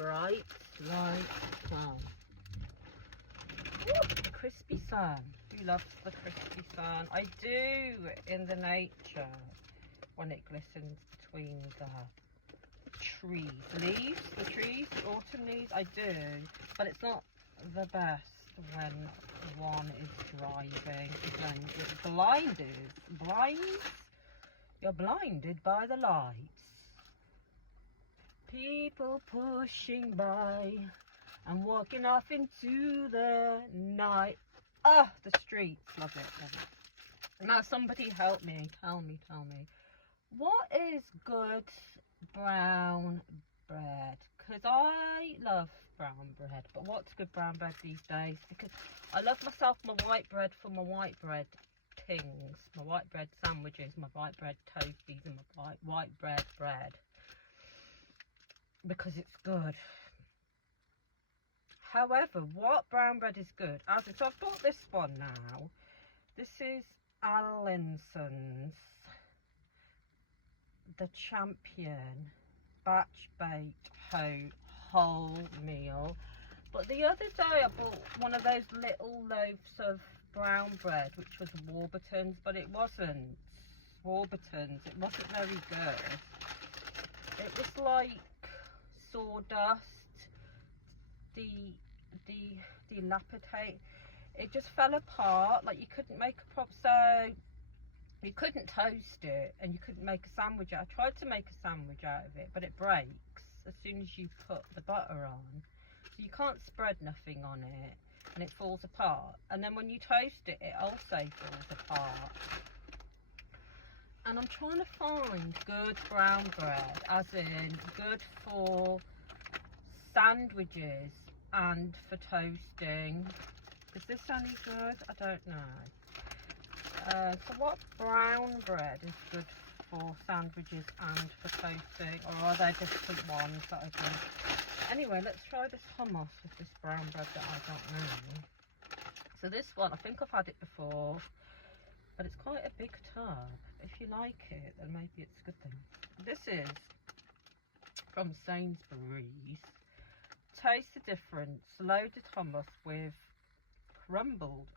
bright like sun. Ooh, crispy sun. Who loves the crispy sun? I do in the nature when it glistens between the trees. Leaves, the trees, the autumn leaves, I do. But it's not the best when one is driving, when you're blinded by the lights. People pushing by and walking off into the night. Oh, the streets, love it, love it. Now somebody help me, tell me, what is good brown bread? Because I love brown bread, but what's good brown bread these days? Because I love myself my white bread for my white bread things, my white bread sandwiches, my white bread toasties, and my white bread because it's good. However, what brown bread is good? So I've bought this one now. This is Allinson's, the Champion batch baked wholemeal. But the other day I bought one of those little loaves of brown bread, which was Warburton's, but it wasn't Warburton's. It wasn't very good. It was like sawdust, dilapidate. It just fell apart. Like you couldn't make a prop, so you couldn't toast it, and you couldn't make a sandwich. I tried to make a sandwich out of it, but it breaks as soon as you put the butter on. So you can't spread nothing on it, and it falls apart. And then when you toast it, it also falls apart. And I'm trying to find good brown bread, as in good for sandwiches and for toasting. Is this any good? I don't know. So what brown bread is good for sandwiches and for toasting, or are there different ones that I can? Anyway, let's try this hummus with this brown bread that I don't know. So this one, I think I've had it before, but it's quite a big tub. If you like it, then maybe it's a good thing. This is from Sainsbury's. Taste the difference. Loaded hummus with crumbled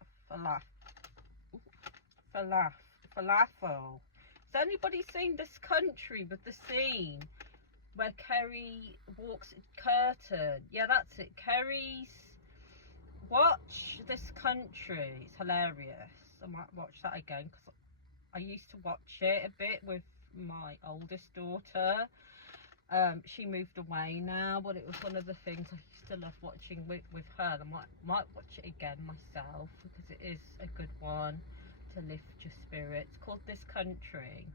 falafel. Has anybody seen This Country with the scene where Kerry walks curtain? Yeah, that's it. Kerry's watch This Country. It's hilarious. I might watch that again because I used to watch it a bit with my oldest daughter. She moved away now, but it was one of the things I used to love watching with her. I might watch it again myself because it is a good one to lift your spirits. It's called This Country,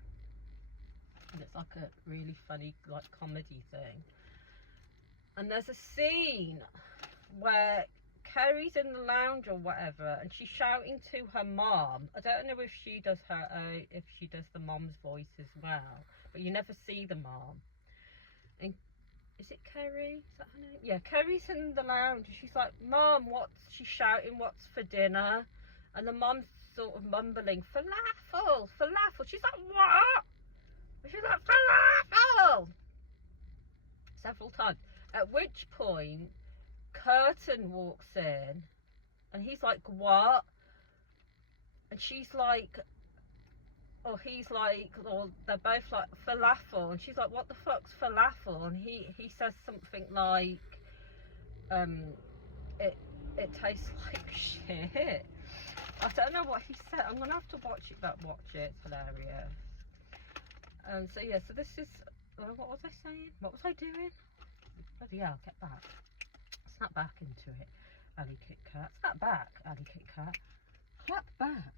and it's like a really funny like comedy thing. And there's a scene where Kerry's in the lounge or whatever, and she's shouting to her mom. I don't know if she does the mom's voice as well, but you never see the mom. And is it Kerry? Is that her name? Yeah, Kerry's in the lounge and she's like, Mom, she's shouting, what's for dinner? And the mom's sort of mumbling, falafel. She's like, what? And she's like, falafel! Several times. At which point, Curtin walks in and he's like, what? And she's like, or they're both like, falafel. And she's like, what the fuck's falafel? And he says something like, it tastes like shit. I don't know what he said. I'm gonna have to watch it. It's hilarious. So yeah, so this is, what was I saying? What was I doing? Bloody hell, get back. Snap back into it, Ali Kit Kat. Snap back, Ali Kit Kat. Clap back.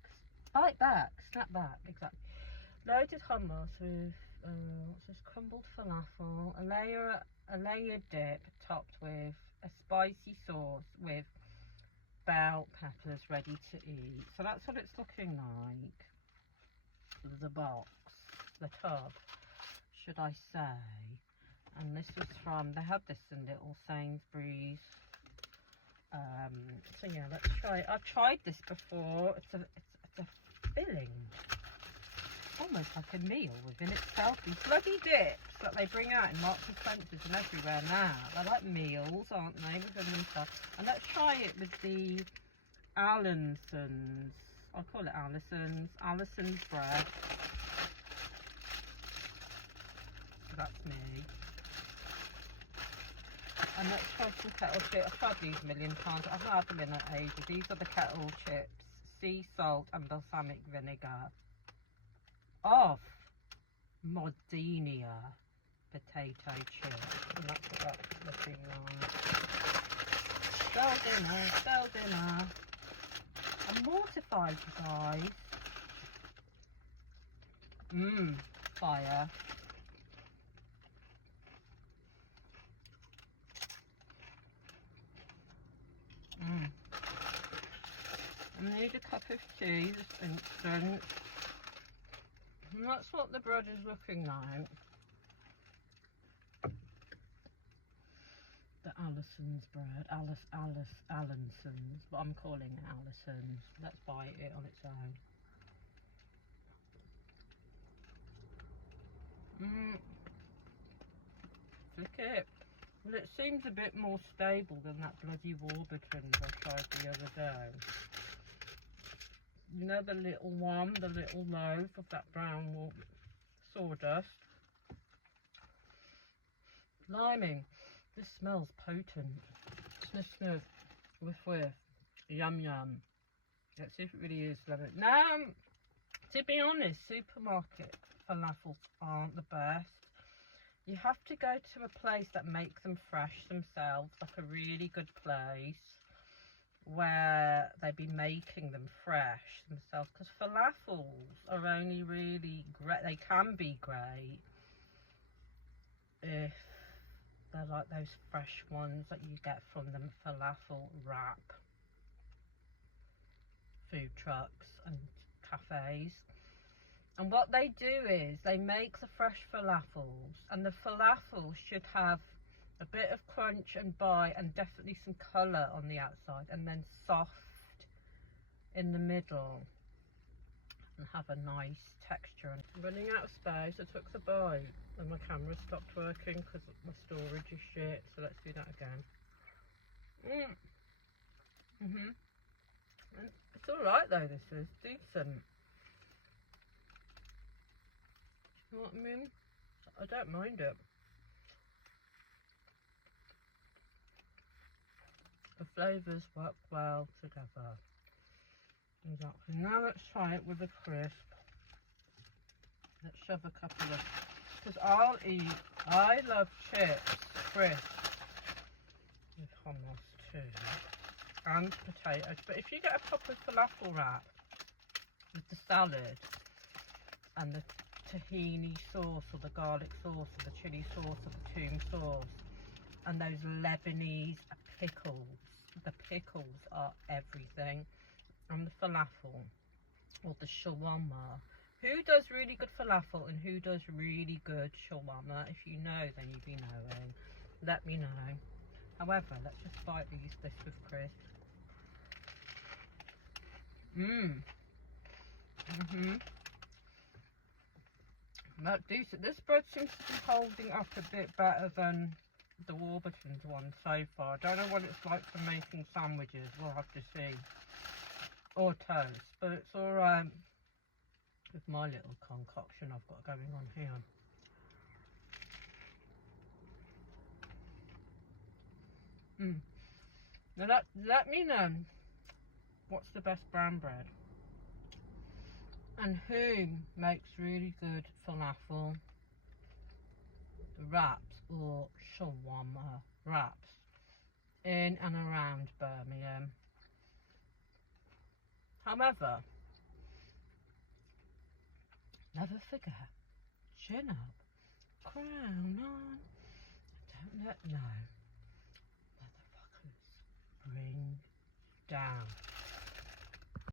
Bite back, snap back, exactly. Loaded hummus with what's this? Crumbled falafel, a layered dip topped with a spicy sauce with bell peppers ready to eat. So that's what it's looking like. The box, the tub, should I say? And this was from, they had this in little Sainsbury's. So yeah, let's try it. I've tried this before. It's a filling. Oh almost like a meal within itself. These bloody dips that they bring out in Marks and Spencer's and everywhere now, they're like meals, aren't they, within themselves? And let's try it with the Allison's. I'll call it Allison's bread. That's me. And let's try some kettle chips. I've tried these a million times. I've not had them in ages. These are the kettle chips. Sea salt and balsamic vinegar of Modinia potato chips. And that's what that's looking like. Sell dinner. I'm mortified, you guys. Fire. I need a cup of tea, just instant. And that's what the bread is looking like. The Allison's bread. Allison's. But I'm calling it Allison's. Let's bite it on its own. Flick it. Well, it seems a bit more stable than that bloody Warburton's I tried the other day. You know, the little one, the little loaf of that brown sawdust. Liming. This smells potent. Sniff, sniff. Whiff, whiff. Yum, yum. Let's see if it really is lemon. Now, to be honest, supermarket falafels aren't the best. You have to go to a place that makes them fresh themselves, like a really good place where they be making them fresh themselves, because falafels are only really great, they can be great if they're like those fresh ones that you get from the falafel wrap food trucks and cafes. And what they do is they make the fresh falafels, and the falafels should have a bit of crunch and bite and definitely some colour on the outside, and then soft in the middle and have a nice texture. I'm running out of space. I took the bite and my camera stopped working because my storage is shit, so let's do that again. It's alright though, this is decent. You know what I mean? I don't mind it. The flavours work well together. Exactly. Now let's try it with a crisp. Let's shove a couple of, because I love chips, crisp, with hummus too, and potatoes. But if you get a proper falafel wrap with the salad and the tahini sauce or the garlic sauce or the chili sauce or the toom sauce and those Lebanese pickles, the pickles are everything. And the falafel or the shawarma. Who does really good falafel and who does really good shawarma? If you know, then you'd be knowing. Let me know. However, let's just bite this with crisp. That's decent. This bread seems to be holding up a bit better than the Warburton's one so far. I don't know what it's like for making sandwiches. We'll have to see. Or toast, but it's alright with my little concoction I've got going on here. Now let me know what's the best brown bread and who makes really good falafel wraps or shawarma wraps in and around Birmingham. However, never forget, chin up, crown on, don't let no motherfuckers bring down.